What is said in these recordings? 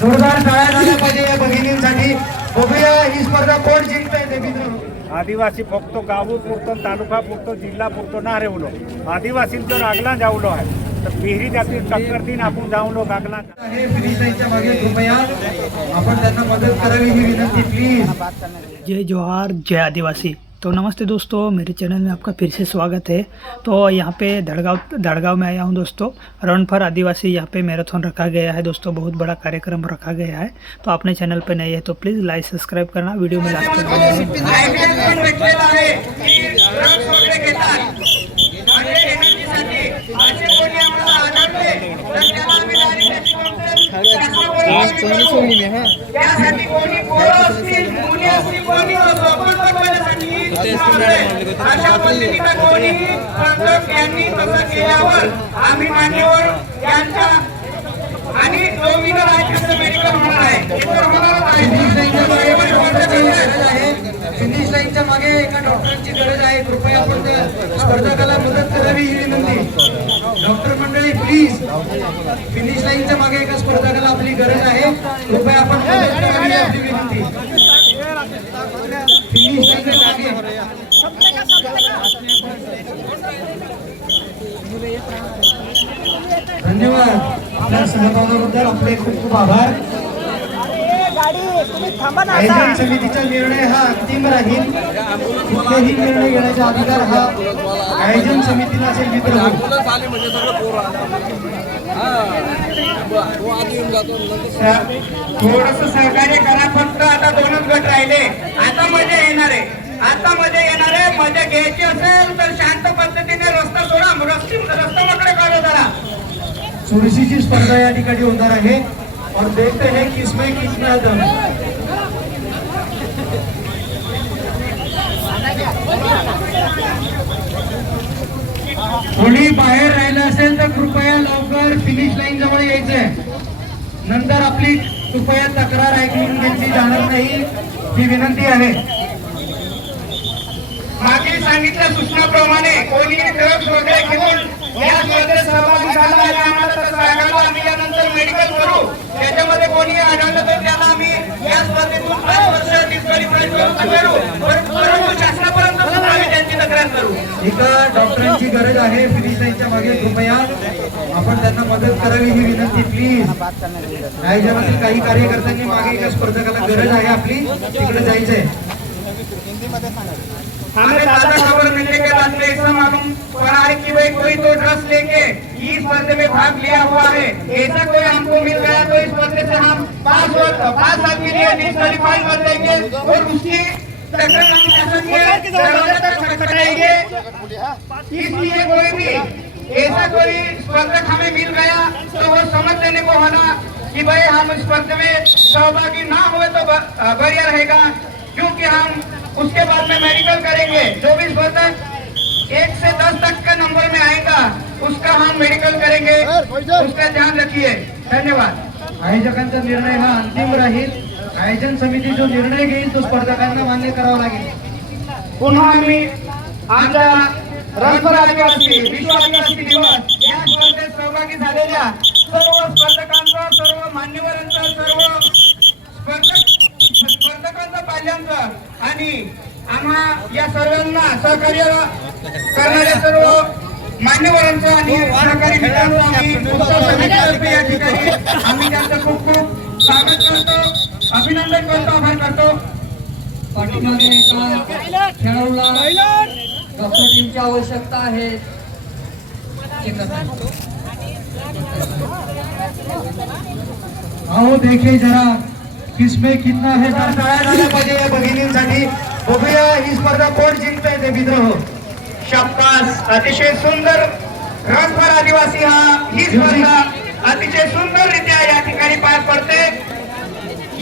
जोरदार टाळ्या झाल्या पाहिजे या भगिनींसाठी. बघूया ही स्पर्धा कोण जिंकतंय ते मित्र. आदिवासी फक्त गावो पुरतो तालुका पुरतो जिल्हा पुरतो ना रेवलो आदिवासींचो रागला जावलो आहे तर पिहरी जाती टक्कर दिन आपण जावलो गागला आहे. फिनिशाईच्या मागे कृपया आपण त्यांना मदत करावी ही विनंती प्लीज. जय जोहार, जय आदिवासी। तो नमस्ते दोस्तों, मेरे चैनल में आपका फिर से स्वागत है। तो यहाँ पे धड़गांव में आया हूँ दोस्तों। रन फॉर आदिवासी यहाँ पे मैराथन रखा गया है दोस्तों, बहुत बड़ा कार्यक्रम रखा गया है। तो अपने चैनल पे नए है तो प्लीज़ लाइक सब्सक्राइब करना, वीडियो में लास्ट तक अशा पद्धतीने कोणी यांनी तसं केल्यावर आम्ही मान्यवर यांच्या आणि जो विनर आहे त्याचं मेडिकल होणार आहे. फिनिश लाईनच्या मागे एका डॉक्टरांची गरज आहे. कृपया आपण स्पर्धकाला मदत करावी ही विनंती. डॉक्टर मंडळी प्लीज, फिनिश लाईनच्या मागे एका स्पर्धकाला आपली गरज आहे. कृपया आपण मदत करावी आपली विनंती. फिनिश लाईनच्या मागे धन्यवाद. आपल्या सहभागाबद्दल आपले खूप खूप आभार. आयोजन समितीचा निर्णय हा अंतिम राहील. कुठलेही निर्णय घेण्याचा अधिकार हा आयोजन समितीला असेल. मित्र थोडस सहकार्य करा. फक्त आता 2च गट राहिले. आता मजा येणार आहे. मजा घ्यायची असेल तर शांत पद्धतीने रस्ता सोडा. रस्ता मोकळे करा जरा. चुरशीची स्पर्धा या ठिकाणी होणार आहे. और देखते हैं किसमें कितना दम. कोणी बाहेर राहिलं असेल तर कृपया लवकर फिनिश लाईन जवळ यायचंय. नंतर आपली कृपया तक्रार ऐकून घेतली जाणार नाही ही विनंती आहे. मागील सांगितल्या सूचनाप्रमाणे कोणी ड्रग्स वगैरे घेऊन या स्पर्धेत सहभागी झाला आहे आम्हाला तसं आढळलं. आम्ही यानंतर मेडिकल करू. त्याच्यामध्ये कोणी आढळलं तर त्याला आम्ही या स्पर्धेतून 5 वर्ष डिस्क्वालिफाय करू. परंतु शासनापर्यंत सुद्धा आम्ही त्यांची तक्रार करू. एका डॉक्टरांची गरज आहे. फिनिश लाईनच्या मागे कृपया आपण त्यांना मदत करावी ही विनंती प्लीज. आयोजनातील काही कार्यकर्त्यांनी मागे एका स्पर्धकाला गरज आहे आपली, तिकडे जायचंय. हमें ताजा खबर मिलने के बाद में ऐसा मालूम पड़ा है कि भाई कोई तो ड्रग्स लेके इस स्पर्धे में भाग लिया हुआ है. ऐसा कोई हमको मिल गया तो इस स्पर्धे से हम 5 साल के लिए डिस्क्वालिफाई कर देंगे और उसकी तकरार हम शासन के दरवाजे तक खटखटाएंगे. इसलिए कोई भी ऐसा कोई स्पर्धक हमें मिल गया तो वो समझ लेने को होना कि भाई हम इस स्पर्धे में सहभागी ना हुए तो बढ़िया रहेगा, क्योंकि हम उसके बाद में मेडिकल करेंगे. जो भी स्पर्धक 1 से 10 तक का नंबर में आएगा उसका हम मेडिकल करेंगे. उसका ध्यान रखिए. धन्यवाद. आयोजकांचा निर्णय हा अंतिम राहील. आयोजन समिती जो निर्णय घेईल तो स्पर्धकांना मान्य करावा लागेल. पुन्हा आम्ही आमच्या रन फॉर आदिवासी विश्व आदिवासी दिवस या स्पर्धेत सहभागी झालेल्या सर्व स्पर्धकांचं, सर्व मान्यवरांचं, सर्व स्पर्धकांचं, पाल्यांचं आणि आम्हा या सर्वांना सहकार्य करणाऱ्या सर्व मान्यवरांचं आणि सहकारी मित्रांचं आम्ही उत्सव समितीतर्फे या ठिकाणी आम्ही त्यांचं खूप खूप स्वागत करतो, अभिनंदन करतो, आभार करतो. पाठीमागे एका खेळाडूला डॉक्टर टीमची आवश्यकता आहे. आओ देखे जरा किसमें कितना है. टाळ्या झाल्या पाहिजे या भगिनींसाठी. बघूया ही स्पर्धा कोण जिंकतंय ते मित्र. शाबास. अतिशय सुंदर रन फॉर आदिवासी ही स्पर्धा अतिशय सुंदररित्या या ठिकाणी पार पडते.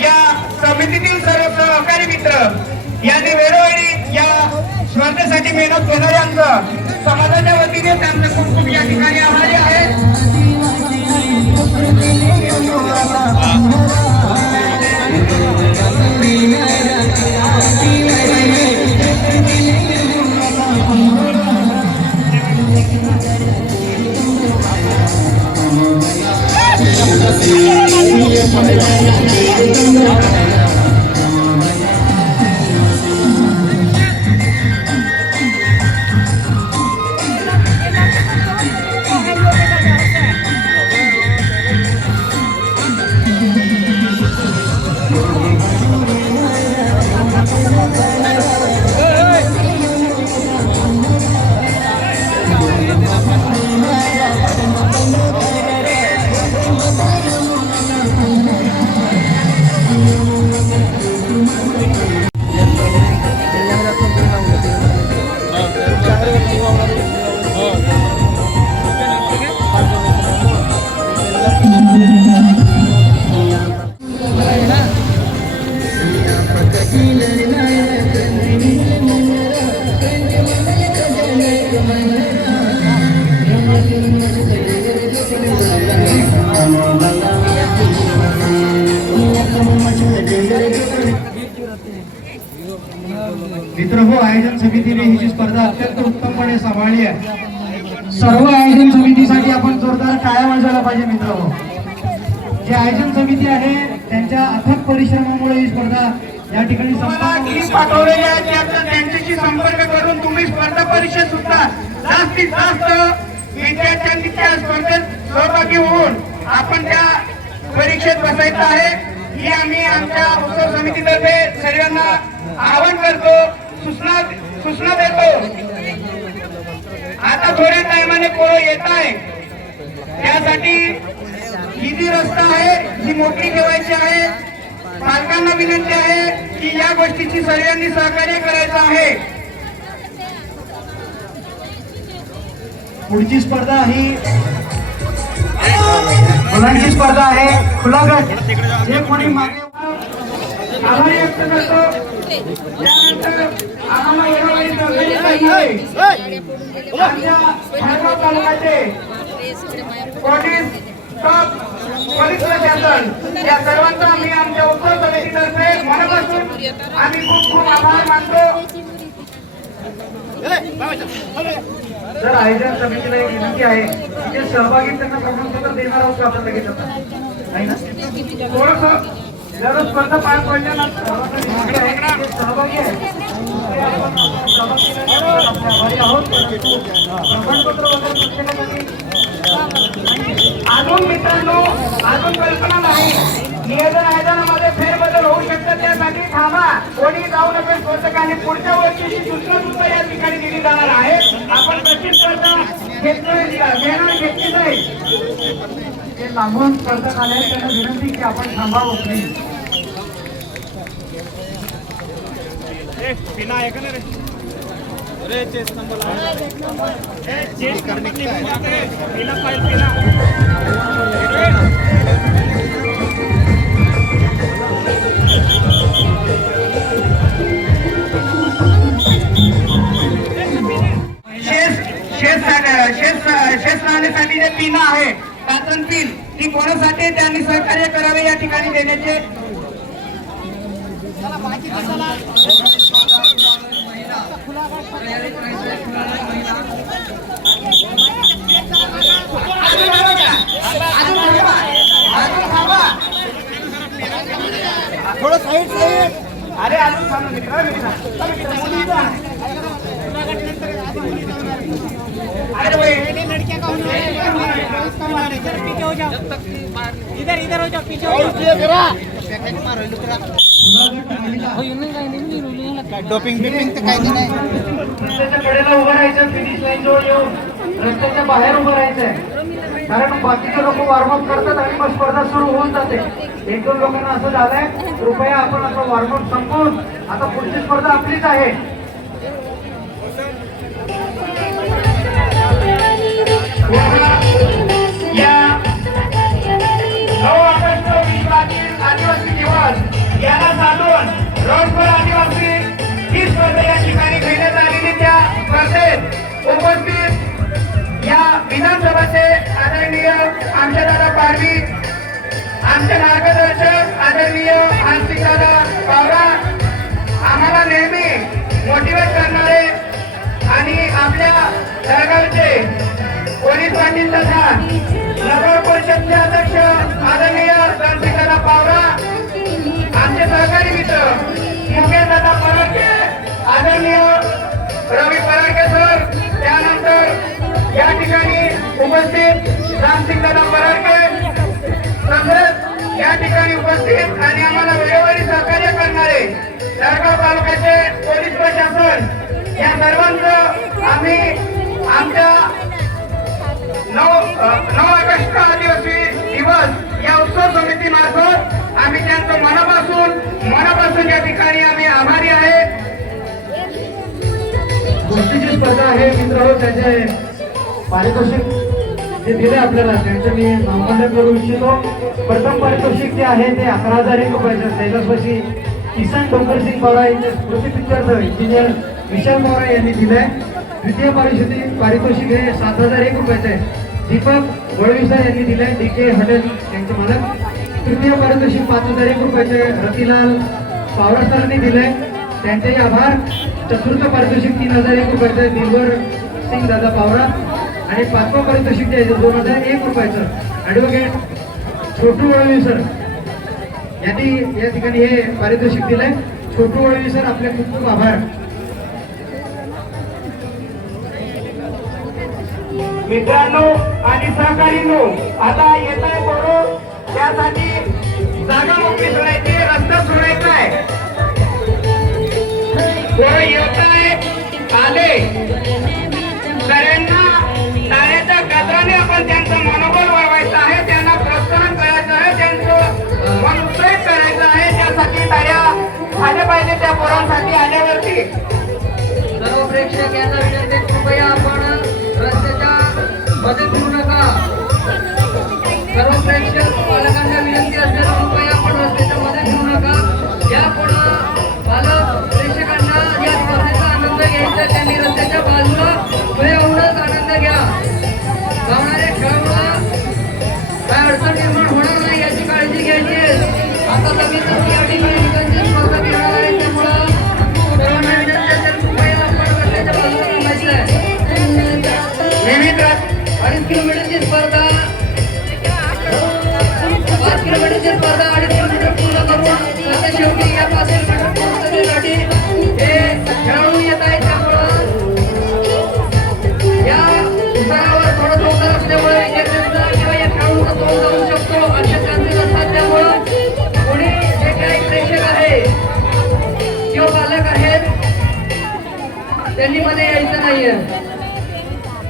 या समितीतील सर्व सहकारी मित्र यांनी वेळोवेळी या स्पर्धेसाठी मेहनत घेणाऱ्यांचं समाजाच्या वतीने त्यांचं खूप खूप या ठिकाणी आभारी आहे. Thank you. मित्रहो, आयोजन समितीने ही जी स्पर्धा अत्यंत उत्तमपणे सांभाळली आहे. सर्व आयोजन समितीसाठी आपण जोरदार टाळ्या वाजवायला पाहिजे. मित्रहो, जे आयोजन समिती आहे त्यांच्या अथक परिश्रमामुळे ही स्पर्धा या ठिकाणी पाठवलेले आहेत. त्यांच्याशी संपर्क करून तुम्ही स्पर्धा परीक्षेत सुद्धा जास्तीत जास्त विद्यार्थ्यांनी त्या स्पर्धेत सहभागी होऊन आपण त्या परीक्षेत बसायचं आहे. ही आम्ही आमच्या उत्सव समितीतर्फे सर्वांना आवाहन करतो, सूचना देतो. आता थोड्या टायमाने पोरं येत आहे, त्यासाठी ही जी रस्ता आहे ही मोठी ठेवायची आहे. पालकांना विनंती आहे की या गोष्टीची सर्वांनी सहकार्य करायचं आहे. पुढची स्पर्धा ही मुलांची स्पर्धा आहे. खुला गट जे कोणी मागे आभार व्यक्त करतो. त्यानंतर आम्हाला वेळोवेळी सहकार्य करणारे आमच्या जळगाव तालुक्याचे पोलीस स्टाफ, पोलीस प्रशासन या सर्वांचा आम्ही आमच्या उत्सव समितीतर्फे मनापासून आम्ही खूप खूप आभार मानतो. जर आयोजन समितीला एक विनंती आहे की सहभागी त्यांना प्रमाणपत्र देणार आहोत का आपण लगेच आता नाही ना. थोडंसं जर स्पर्धा पार पडल्यानंतर सहभागी आहे ते आपण सहभागी केल्यानंतर आपले आभारी आहोत. प्रमाणपत्र वगैरे प्रत्येकासाठी अजून मित्रांनो, अजून कल्पना नाही. नियोजन आयोजनामध्ये फेरबदल होऊ शकतात, त्यासाठी थांबा, कोणी जाऊ नका स्पर्धकांनी. पुढच्या वर्षीची सूचना सुद्धा या ठिकाणी दिली जाणार आहे. आपण प्रतिस्पर्धा घेतली नाही. ते लांबून स्पर्धक आले त्यांना विनंती की आपण थांबावं प्लीज. पिना आहे का नाही रे? अरे चेस नंबर चेस करने की पिना फाइल पिना. शेष राहण्यासाठी जे पिना आहे, काचन पिन, ती कोणासाठी त्यांनी सहकार्य करावे या ठिकाणी देण्याचे. थोडं साईड अरे अजून थांबा मित्र. अरे भाई लड़कियां का पीछे हो जाओ, इधर हो जाओ, पीछे हो जाओ. डोपिंग तर काही नाही. रस्त्याच्या कडेला उभं राहायचं, फिनिश लाईन जवळ येऊन रस्त्याच्या बाहेर उभं राहायचंय. कारण बाकीचे लोक वॉर्मअप करतात आणि मग स्पर्धा सुरू होऊन जाते. एक दोन लोकांना असं झालंय, कृपया आपण आपलं वॉर्मअप संपवून आता पुढची स्पर्धा आपलीच आहे. या 9 ऑगस्ट विश्वातील आदिवासी दिवस याला साधून रणफर आदिवासी ही स्पर्धा या ठिकाणी घेण्यात आलेली. त्या स्पर्धेत उपस्थित या विधानसभेचे आदरणीय आमचे दादा पारवी, आमचे मार्गदर्शक आदरणीय दादा पवार, आम्हाला नेहमी मोटिवेट करणारे आणि आपल्या जळगावचे पोलीस पाटील तथा नगर परिषदचे अध्यक्ष आदरणीय दादा पवार रामसिंग दादा पराडके तसेच या ठिकाणी उपस्थित आणि आम्हाला वेळोवेळी सहकार्य करणारे जळगाव तालुक्याचे पोलीस प्रशासन या सर्वांचं आम्ही आमच्या 9 ऑगस्ट आदिवासी दिवस या उत्सव समिती मार्फत आम्ही त्यांचं मनापासून या ठिकाणी आम्ही आभारी आहे. गोष्टीची स्पर्धा आहे मित्र, त्याचे पारितोषिक जे दिले आपल्याला त्यांचं मी नामकरण करू इच्छितो. प्रथम पारितोषिक जे आहे ते 11,001 रुपयाचं कैलासवासी किसन डोंगरसिंग पवार यांच्या स्मृतिप्रित्यर्थ इंजिनियर विशाल पवार यांनी दिलंय. द्वितीय पारितोषिक हे 7,001 रुपयाचं आहे, दीपक वळविसा यांनी दिलंय, DK हॉटेल यांचे मालक. तृतीय पारितोषिक 5,001 रुपयाचे रतिलाल पावरा सरांनी दिलंय, त्यांचेही आभार. चतुर्थ पारितोषिक 3,001 रुपयाचे दिलवर सिंग दादा पावरा. आणि पाचवं पारितोषिक जे आहे 2,001 रुपयाचं ॲडव्होकेट छोटू वळविसर यांनी या ठिकाणी हे पारितोषिक दिलंय. छोटू वळविसर आपले खूप खूप आभार. मित्रांनो आणि सहकारींनो, आता येत आहे बरोबर त्यासाठी जागा मोकळी सोडायची, रस्ता सोडायचा आहे. बरं येत आहे आले सगळ्यांना टाळ्याच्या गजराने आपण त्यांचं मनोबल वाढवायचं आहे, त्यांना प्रोत्साहन करायचं आहे, त्यांचं मन उत्साहित करायचं आहे. त्यासाठी टाळ्या झाल्या पाहिजे त्या पोरांसाठी आल्यावरती. सर्व प्रेक्षक यांना विनंती, कृपया आपण रस्त्याच्या मध्ये फिरू नका. सर्व प्रेक्षक पालकांना विनंती असेल, कृपया आपण रस्त्याच्या मध्ये फिरू नका. यापुढे पालक प्रेक्षकांना या स्पर्धेचा आनंद घ्यायचा, त्यांनी रस्त्याच्या बाजूला उभे राहूनच आनंद घ्या. धावणारे खेळाडूला काय अडचण निर्माण होणार नाही याची काळजी घ्यायची. आता लगेच या ठिकाणी स्पर्धा घेणार आहे, त्यामुळं सर्वांना विनंती असेल, कृपया आपण रस्त्याच्या बाजूला थांबायचं आहे. विविध 2.5 किलोमीटरची स्पर्धा, 5 किलोमीटरची स्पर्धा 2.5 किलोमीटर पूर्ण करून आता शेवटी या 5 किलोमीटर पूर्णतेसाठी हे खेळाडू येत आहेत. त्यामुळं या स्तरावर थोडं धोका असल्यामुळे किंवा या खेळाडूचा तोल जाऊ शकतो अशा चान्सेस असतात. त्यामुळं कोणी जे काही प्रेक्षक आहे किंवा पालक आहेत त्यांनी मध्ये यायचं नाहीये.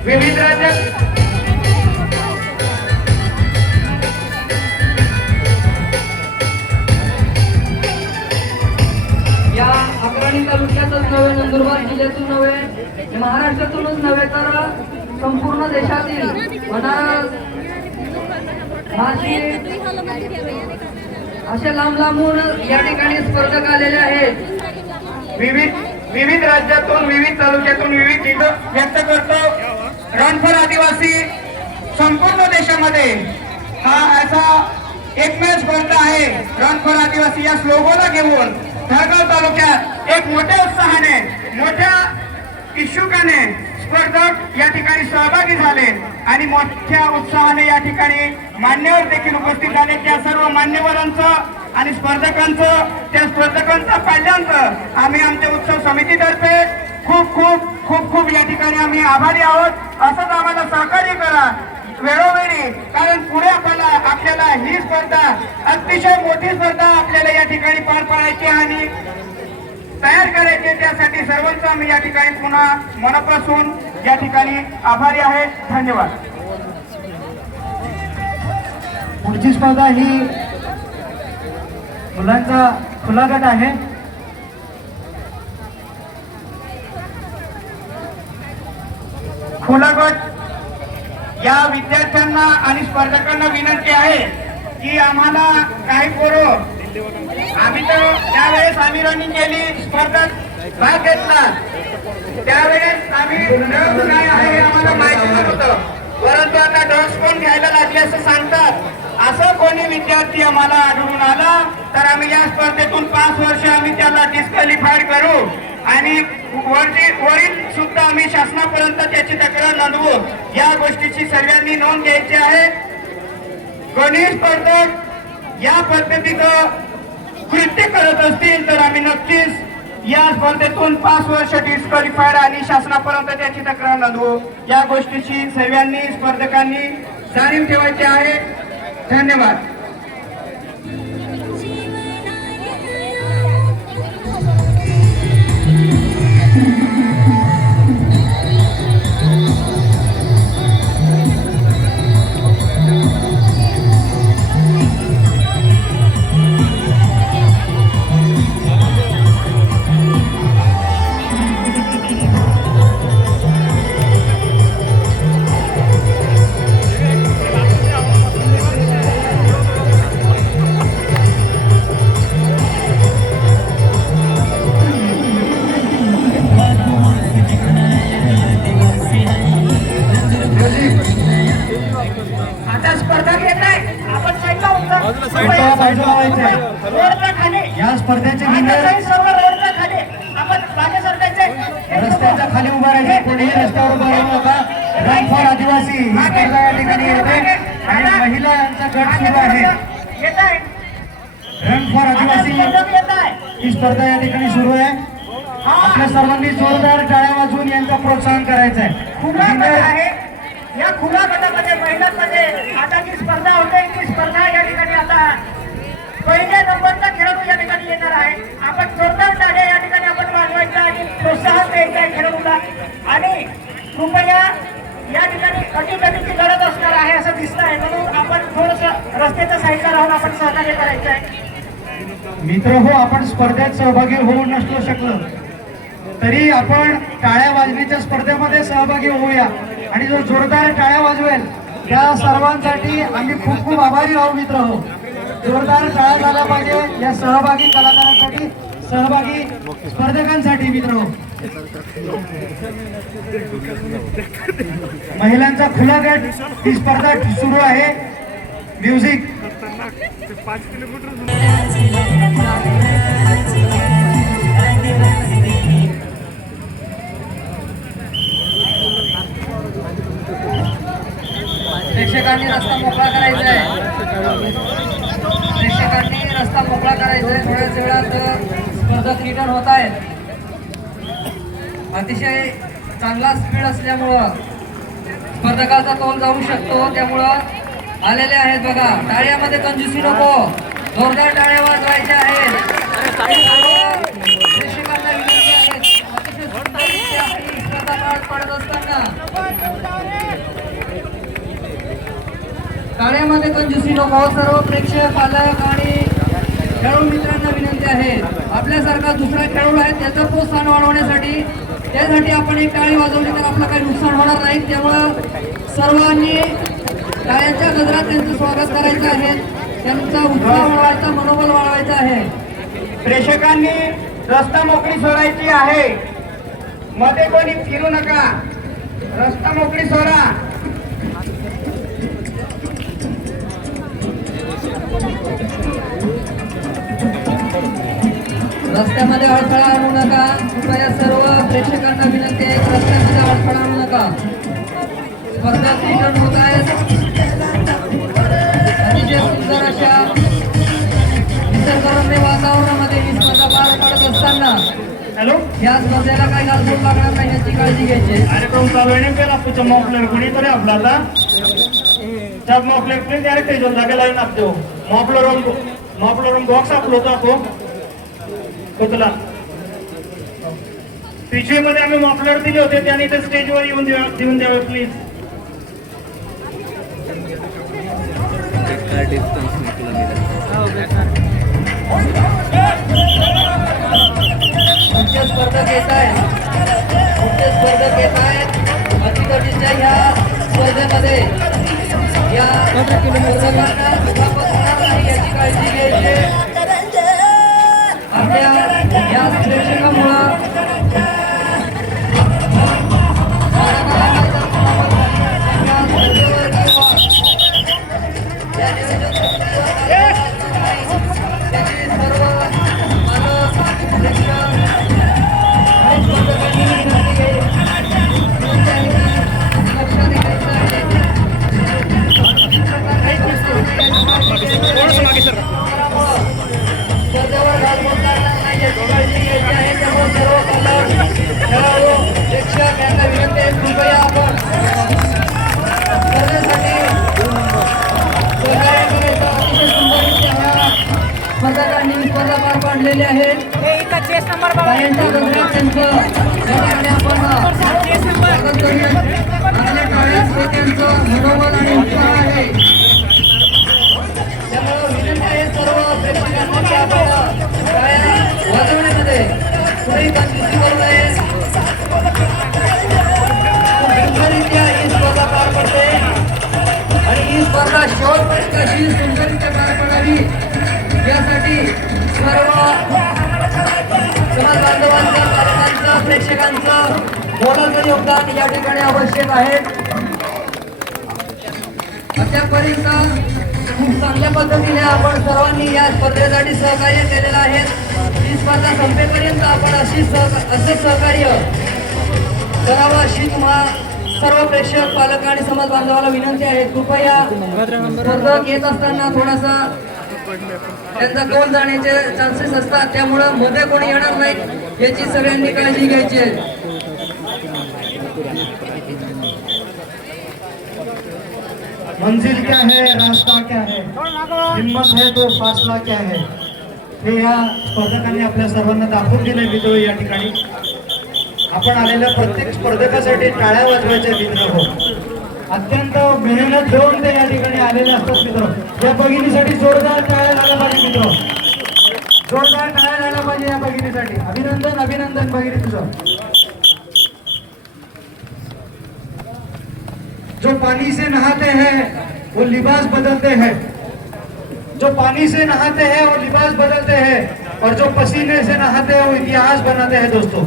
विविध राज्य या अक्राणी तालुक्यातच नव्हे, नंदुरबार जिल्ह्यातून नव्हे, महाराष्ट्रातूनच नव्हे तर संपूर्ण देशातील बनारस, नाशिक असे लांब लांबून या ठिकाणी स्पर्धक आलेले आहेत. विविध राज्यातून, विविध तालुक्यातून, विविध जिल्ह्यात व्यक्त करतो. रन फॉर आदिवासी संपूर्ण देशामध्ये हा असा एकमेव स्पर्धा आहे. रन फॉर आदिवासी या स्लोगनला घेऊन जळगाव तालुक्यात एक मोठ्या उत्साहाने, मोठ्या इच्छुकाने स्पर्धक या ठिकाणी सहभागी झाले आणि मोठ्या उत्साहाने या ठिकाणी मान्यवर देखील उपस्थित झाले. त्या सर्व मान्यवरांचं आणि स्पर्धकांचं, त्या स्पर्धकांचं पाल्यांचं आम्ही आमच्या उत्सव समितीतर्फे खूप खूप खूप खूप या ठिकाणी आम्ही आभारी आहोत. असंच आम्हाला सहकार्य करा वेळोवेळी, कारण पुढे आपल्याला ही स्पर्धा अतिशय मोठी स्पर्धा आपल्याला या ठिकाणी पार पाडायची आणि तयार करायचे. त्यासाठी सर्वांचं आम्ही या ठिकाणी पुन्हा मनापासून या ठिकाणी आभारी आहे. धन्यवाद. पुढची स्पर्धा ही मुलांचा खुला गट आहे. खुला गट या विद्यार्थ्यांना आणि स्पर्धकांना विनंती आहे की आम्हाला काही पोरं, आम्ही तर त्यावेळेस आम्ही रनिंग केली, स्पर्धेत भाग घेतला, त्यावेळेस आम्ही ड्रग्स काय आहे हे आम्हाला माहिती नव्हतं, परंतु आता ड्रग्स कोण घ्यायला लागले असं सांगतात. असं कोणी विद्यार्थी आम्हाला आढळून आला तर आम्ही या स्पर्धेतून 5 वर्ष आम्ही त्याला डिस्क्वालिफाईड करू आणि वरील सुद्धा आम्ही शासनापर्यंत त्याची तक्रार नोंदवू. या गोष्टीची सर्वांनी नोंद घ्यायची आहे. कोणी स्पर्धक या पद्धतीचं कृत्य करत असतील तर आम्ही नक्कीच या स्पर्धेतून 5 वर्ष डिस्क्वालिफाईड आणि शासनापर्यंत त्याची तक्रार नोंदवू. या गोष्टीची सर्वांनी, स्पर्धकांनी, जाणीव ठेवायची आहे. धन्यवाद. आता स्पर्धा घेत आहे. आपण साईडला होता. रोडच्या खाली या स्पर्धेचे आता विनर काही सर्व रोडच्या खाली आपण मागे सरकायचे. रस्त्याच्या खाली उभा राहायचे. कोणीही रस्त्यावर उभा राहू नका. रन फॉर आदिवासी ही स्पर्धा या ठिकाणी येते आणि महिलांचा गट सुरू आहे. येत आहे. रन फॉर आता आदिवासी स्पर्धक येत आहे. ही स्पर्धा या ठिकाणी सुरू आहे. आपल्या सर्वांनी जोरदार टाळ्या वाजवून यांचं प्रोत्साहन करायचं आहे. खुला गट आहे. या खुला गटामध्ये महिलांमध्ये आता जी स्पर्धा होते ती स्पर्धा या ठिकाणी आता पहिल्या नंबरचा खेळाडू या ठिकाणी येणार आहे. आपण जोरदार टाळ्या या ठिकाणी आपण वाजवायचा आणि प्रोत्साहन द्यायचं आहे खेळाडूला. आणि कृपया या ठिकाणी अटीतटीची लढत असणार आहे असं दिसत आहे. म्हणून आपण थोडंसं रस्त्याच्या साईडला राहून आपण सहकार्य करायचं आहे. मित्र हो, आपण स्पर्धेत सहभागी होऊ नसलो शकलो तरी आपण टाळ्या वाजवण्याच्या स्पर्धेमध्ये सहभागी होऊया. आणि जो जोरदार टाळ्या वाजवेल त्या सर्वांसाठी आम्ही खूप खूप आभारी आहोत. मित्र हो, जोरदार टाळ्या झाल्या पाहिजे या सहभागी कलाकारांसाठी, सहभागी स्पर्धकांसाठी. मित्र हो, महिलांचा खुला गट ही स्पर्धा सुरू आहे. म्युझिक. 5 किलोमीटर प्रेक्षकांनी रस्ता मोकळा करायचा आहे. प्रेक्षकांनी रस्ता मोकळा करायचा आहे. थोड्याच वेळात स्पर्धक रिटर्न होत आहेत. अतिशय चांगला स्पीड असल्यामुळं स्पर्धकाचा तोल जाऊ शकतो. त्यामुळं आलेले आहेत बघा. टाळ्यामध्ये कंजूसी नको. जोरदार टाळ्या वाजवायच्या आहेत. प्रेक्षकांना विनंती आहे. अतिशय सुंदररित्या ही स्पर्धा पार पडत असताना टाळ्यामध्ये कंजूसी नको. सर्व प्रेक्षक, पालक आणि खेळाडू मित्रांना विनंती आहे. आपल्यासारखा दुसरा खेळाडू आहे त्याचं प्रोत्साहन वाढवण्यासाठी त्यासाठी आपण एक टाळी वाजवली तर आपलं काही नुकसान होणार नाही. त्यामुळं सर्वांनी टाळ्यांच्या गजरात त्यांचं स्वागत करायचं आहे. त्यांचा उत्साह वाढवायचा, मनोबल वाढवायचं आहे. प्रेक्षकांनी रस्ता मोकळी सोडायची आहे. मध्ये कोणी फिरू नका. रस्ता मोकळी सोडा. रस्त्यामध्ये अडथळा आणू नका. कृपया सर्व प्रेक्षकांना विनंती आहे, रस्त्यामध्ये अडथळा आणू नका. स्पर्धा रिटर्न होत आहेत. अतिशय सुंदर अशा निसर्गरम्य वातावरणामध्ये ही स्पर्धा पार पडत असताना हॅलो, या स्पर्धेला काही गालबोट लागणार नाही याची काळजी घ्यायची. कार्यक्रम चालू आहे. नेमकं आपको मॉफलर कोणीतरी आपला आता जब मॉफलर प्लीज डायरेक्ट जो जाके लाइन आप दो मॉफलर बॉक्स आप लो तो आपको कुठला पिशवी मध्ये आम्ही मॉफलर दिले होते त्यांनी ते स्टेजवर येऊन देऊन द्यावे प्लीज. मुख्य स्पर्धक येत आहेत. मुख्य स्पर्धक येत आहेत. अतितटीच्या ह्या स्पर्धेमध्ये या स्पर्धकांना दुखापत होणार नाही याची काळजी घ्यायची. आपल्या या प्रेक्षकामुळं पार पाडलेले आहेत. ताईंचा congratulations. या ठिकाणी आपण स्वागत करूया. आपल्या टाळ्या श्रोत्यांचं मनोबल आणि उत्साह आहे. त्यामुळे विनंती आहे सर्व प्रेक्षकांना की आपण टाळ्या वाजवण्यामध्ये पुढे कंजूसी करू नये. सुंदररित्या ही स्पर्धा पार पडते आणि ही स्पर्धा शेवटपर्यंत अशी सुंदररित्या पार पडावी यासाठी सर्व समाज बांधवांचं, पालकांचं, प्रेक्षकांचं मोलाचं योगदान या ठिकाणी आवश्यक आहे. अद्यापर्यंत खूप चांगल्या पद्धतीने आपण सर्वांनी या स्पर्धेसाठी सहकार्य केलेलं आहे. ही स्पर्धा संपेपर्यंत आपण असं सहकार्य करावं अशी तुम्हा सर्व प्रेक्षक, पालक आणि समाज बांधवाला विनंती आहे. कृपया स्पर्धक येत असताना थोडासा त्यांचा कौल जाण्याचे चान्सेस असतात, त्यामुळं मध्ये कोणी येणार नाही याची सगळ्यांनी काळजी घ्यायची आहे. मंजिल क्या है, रास्ता क्या है, हिम्मत है तो फासला क्या है, हे या स्पर्धकांनी आपल्या सर्वांना दाखवून दिले. मित्र या ठिकाणी आपण आलेल्या प्रत्येक स्पर्धकासाठी टाळ्या वाजवायच्या मित्र हो. अत्यंत मेहनत घेऊन ते या ठिकाणी आलेले असतात मित्र. या भगिनीसाठी जोरदार टाळ्या झाल्या पाहिजे मित्र, जोरदार टाळ्या झाल्या पाहिजे या भगिनीसाठी. अभिनंदन अभिनंदन भगिनी तुझं. जो पानी से नहाते हैं वो लिबास बदलते हैं, जो पानी से नहाते हैं वो लिबास बदलते हैं, और जो पसीने से नहाते हैं वो इतिहास बनाते हैं. दोस्तों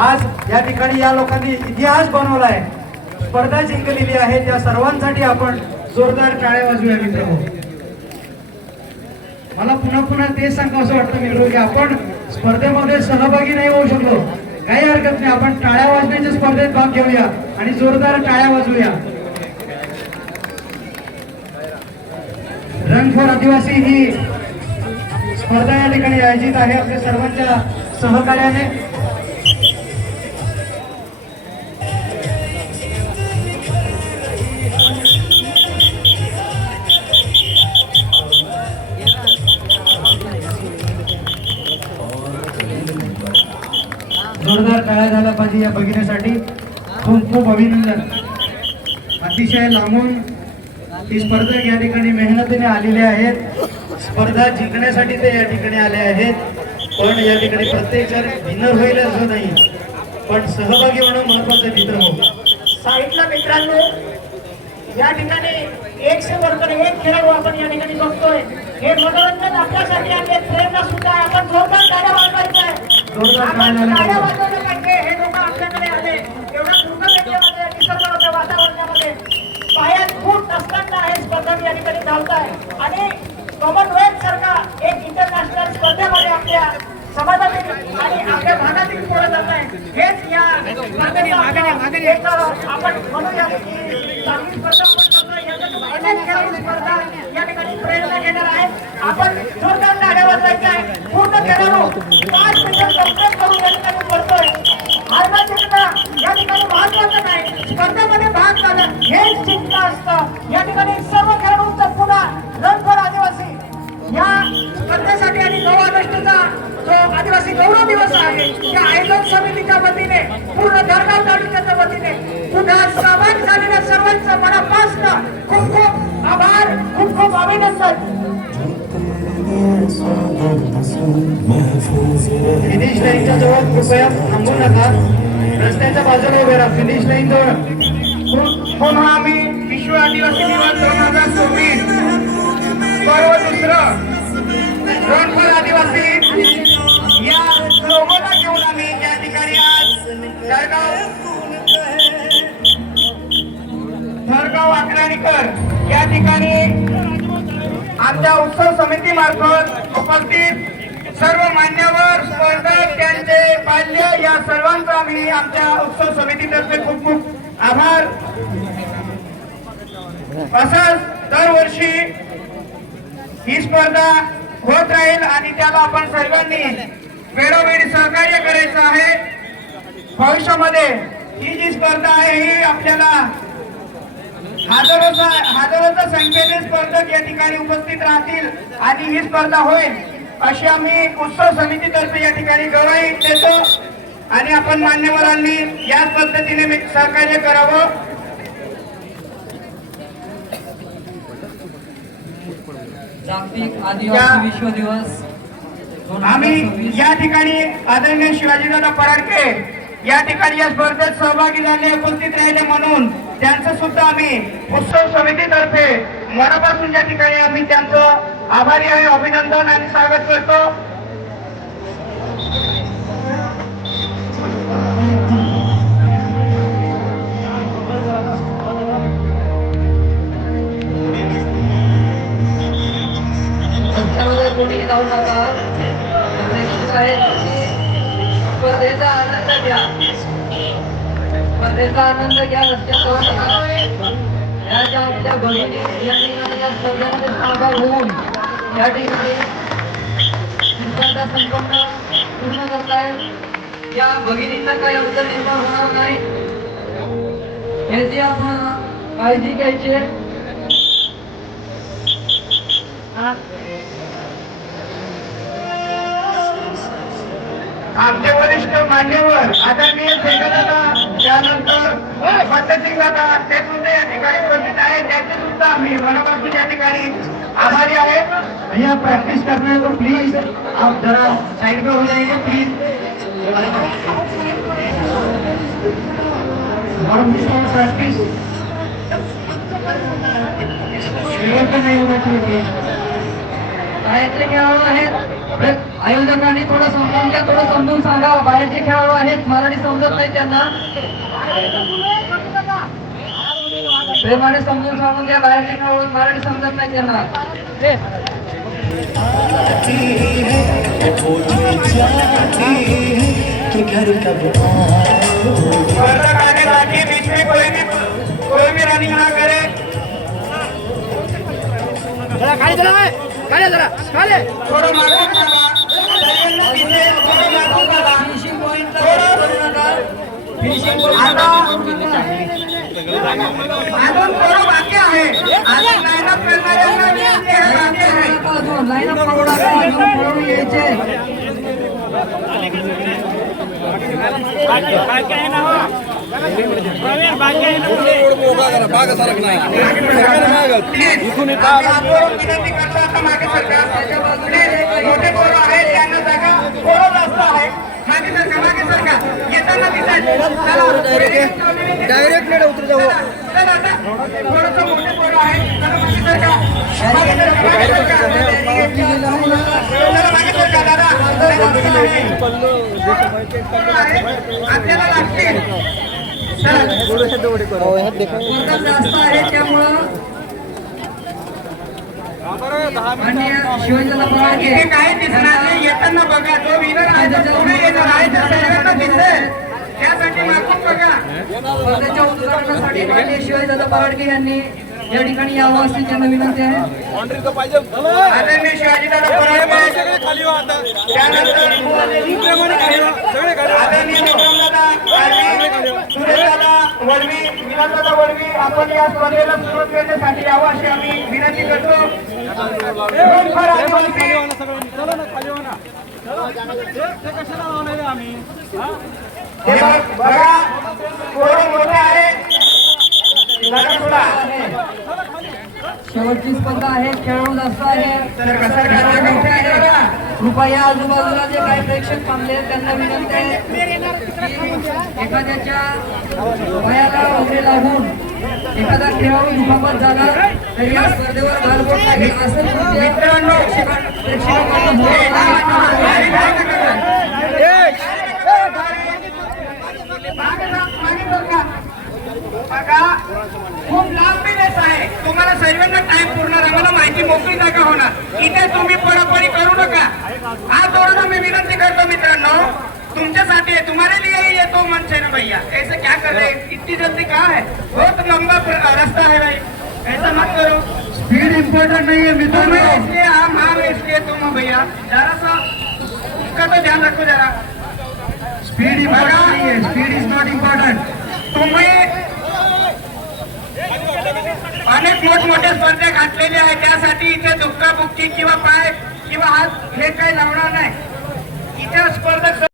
आज या ठिकाणी या लोकांनी इतिहास बनवला आहे, स्पर्धा जिंकलेली आहे. त्या सर्वांसाठी आपण जोरदार टाळ्या वाजवूया मित्र हो. मला पुन्हा पुन्हा तेच सांगावं असं वाटतं मित्र की आपण स्पर्धेमध्ये सहभागी नाही होऊ शकलो, काही हरकत नाही. आपण टाळ्या वाजण्याच्या स्पर्धेत भाग घेऊया आणि जोरदार टाळ्या वाजवूया. रन फॉर आदिवासी ही स्पर्धा या ठिकाणी आयोजित आहे आपल्या सर्वांच्या सहकार्याने. जोरदार टाळ्या झाल्या पाहिजे या भगिनीसाठी. खूप खूप अभिनंदन. अतिशय लांबून ही स्पर्धक या ठिकाणी मेहनतीने आलेले आहेत. स्पर्धा जिंकण्यासाठी ते या ठिकाणी आले आहेत, पण या ठिकाणी प्रत्येक जण विनर होईल असं नाही, पण सहभागी होणं महत्वाचं मित्र हो. साईडला मित्रांनो या ठिकाणी एक से वर्कर एक खेळाडू आपण या ठिकाणी बघतोय. हे मनोरंजन आपल्यासाठी आणि प्रेरणा सुद्धा आहे. आपण जोरदार टाळ्या वाजवायचं आहे, आपण टाळ्या वाजवलं पाहिजे. हे लोक आपल्याकडे आले एवढ्या दुर्गंधेमध्ये निसर्गाच्या वातावरणामध्ये बाहेर फूट असताना हे स्पर्धक या ठिकाणी धावत आहे आणि कॉमनवेल्थ सारखा एक इंटरनॅशनल स्पर्धेमध्ये आपल्या समाजातील आणि आपल्या भागातील पुढे जात आहे. हेच या स्पर्धेचा आपण म्हणूया की चांगली स्पर्धा आपण करतोय. याच्यातून अनेक खेळाडू स्पर्धा या ठिकाणी प्रेरणा घेणार आहेत. आपण जोरदार टाळ्या वाजवायच्या आहे. पूर्ण खेळाडू 5 मिनिटं कंप्लीट करून या ठिकाणी पडतोय. हारला जिंकणं या ठिकाणी महत्वाचं नाही, स्पर्धेमध्ये भाग झालं हेच जिंकणं असतं. या ठिकाणी सर्व खेळाडूंचा पुन्हा रन फॉर आदिवासी या स्पर्धेसाठी आणि 9 ऑगस्टचा जो आदिवासी गौरव दिवस आहे त्या आयोजन समितीच्या वतीने, पूर्ण धडगाव तालुक्याच्या वतीने पुन्हा सहभागी झालेल्या सर्वांचं मनापासून खूप खूप आभार, खूप खूप अभिनंदन. फिनिश लाईनच्या जवळ कृपया थांबू नका, रस्त्याच्या बाजूला उभे राहा. फिनिश लाईन जवळ पुन्हा आम्ही विश्व आदिवासी दिवस 2024 पर्व दुसरं रन फॉर आदिवासी या लोगोला घेऊन आम्ही या ठिकाणी आज थरगाव अग्राणीकर या ठिकाणी आमच्या उत्सव समिती मार्फत उपस्थित सर्व मान्यवर स्पर्धक, त्यांचे पाल्य या सर्वांचा आम्ही आमच्या उत्सव समितीतर्फे खूप खूप आभार. असंच दरवर्षी ही स्पर्धा होत राहील आणि त्याला आपण सर्वांनी वेळोवेळी सहकार्य करायचं आहे. भविष्यामध्ये ही जी स्पर्धा आहे ही आपल्याला हजारोच्या संख्येने स्पर्धक या ठिकाणी उपस्थित राहतील आणि ही स्पर्धा होईल. अशी आम्ही उत्सव समितीतर्फे या ठिकाणी गवाही देतो आणि आपण मान्यवरांनी याच पद्धतीने सहकार्य करावं. जागतिक आदिवासी विश्व दिवस आम्ही या ठिकाणी आदरणीय शिवाजीदादा पराडके या ठिकाणी या स्पर्धेत सहभागी झाले, उपस्थित राहिले म्हणून त्यांचं सुद्धा आम्ही उत्सव समितीतर्फे मनापासून या ठिकाणी आम्ही त्यांचं आभारी आहे, अभिनंदन आणि स्वागत करतो. संस्थामध्ये कोणी जाऊ नका. शिक्षक आहेत स्पर्धेचा आनंद घ्या, स्पर्धेचा आनंद घ्या. या ज्या आपल्या भगिनी या ठिकाणी या स्पर्धांचे सहभाग होऊन या ठिकाणी स्पर्धा संपन्न पूर्ण करताय. या भगिनींना काही अडचण निर्माण होणार नाही याची आपण काळजी घ्यायची. आमचे वरिष्ठ मान्यवर आदरणीय शेखरदादा, त्यानंतर फतेसिंग दादा, ते सुद्धा या ठिकाणी उपस्थित आहेत. त्यांचे सुद्धा आम्ही मनापासून या ठिकाणी आभारी आहेत. भैया प्रैक्टिस करने को प्लीज आप जरा साइड पे हो जाएंगे प्लीज. प्रैक्टिस नहीं होना चाहिए. बाहेरचे खेळाडू आहेत, आयोजकांनी थोडं समजून घ्या, थोडं समजून सांगा. बाहेरचे खेळाडू आहेत, मराठी समजत नाही त्यांना, प्रेमाने समजून सांगून घ्या. बाहेरचे खेळाडू मराठी समजत नाही त्यांना. बीच में कोई भी रनिंग ना करे. थोडं मागून चला. सगळ्यांना तिथे थोडं मागून चला. अजून थोडं बाकी आहे. अजून लाईनअप करणाऱ्यांना विनंती आहे, बाकी आहे. लाईनअप करू नका, अजून खेळाडू यायचे. विनंती करतो आता मागे सरकार. मोठे पोरं आहेत त्यांना जागा थोडं जास्त आहे. मागे सरकार, मागे सरकार. येताना डायरेक्ट उतर जाऊ. चला आता थोडंसं मोठे पोरं आहेत, चला मागे सरकार. मागे सरकार, मागे सरकार. चला मागे सरकार दादा. आपल्याला लागतील. जास्त आहे त्यामुळं शिवाजीला पराडके इथे काय दिसणार नाही. येताना बघा, जो विनर आहे तो पुढे येणार आहे, त्या सगळ्यांना दिसेल. त्यासाठी मागून बघा. स्पर्धेच्या उद्घाटनासाठी माननीय शिवाजीदादा पराडके यांनी या ठिकाणी यावं अशी त्यांना विनंती आहे. आदरणीय शिवाजीदादा पराडके, त्यानंतर आदरणीय विक्रमदादा पाटील, सुरेशदादा वळवी, विलासदादा वळवी, आपण या स्पर्धेला सुरुवात करण्यासाठी यावं अशी आम्ही विनंती करतो. रणफर आदिवासी बघा, थोडं मोठं आहे. शेवटची स्पर्धा आहे, खेळाडू जास्त आहे. कृपया आजूबाजूला जे काही प्रेक्षक थांबले त्यांना विनंती आहे की एखाद्याच्या पायाला वगैरे लागून एखादा खेळाडू दुखापत झाला तर या स्पर्धेवर घालबोट लागेल असं मित्रांनो, बघा, खूप लांब रेस आहे. तुम्हाला सर्वांना टाइम पुरणार, आम्हाला माहिती मोकळी जागा होणार. इथे तुम्ही पडापडी करू नका. हात जोडून मी विनंती करतो मित्रांनो, तुमच्यासाठी है, तुम्हारे लिए ही ये तो मंच है ना भैया. ऐसे क्या कर रहे हैं, इतनी जल्दी कहाँ है? बहुत लंबा रास्ता है भाई, ऐसा मत करो. स्पीड इम्पोर्टेंट नहीं है मित्रों. इसलिए हम इसलिए तुम भैया जरा सा उसका तो ध्यान रखो जरा. स्पीड इम्पोर्टेंट नहीं है, स्पीड इज नॉट इम्पोर्टेंट. तुम्ही अनेक मोठमोठ्या स्पर्धा घातलेले आहे, त्यासाठी इथे दुक्का बुक्की किंवा पाय किंवा हात हे काही लावणार नाही. इथे स्पर्धक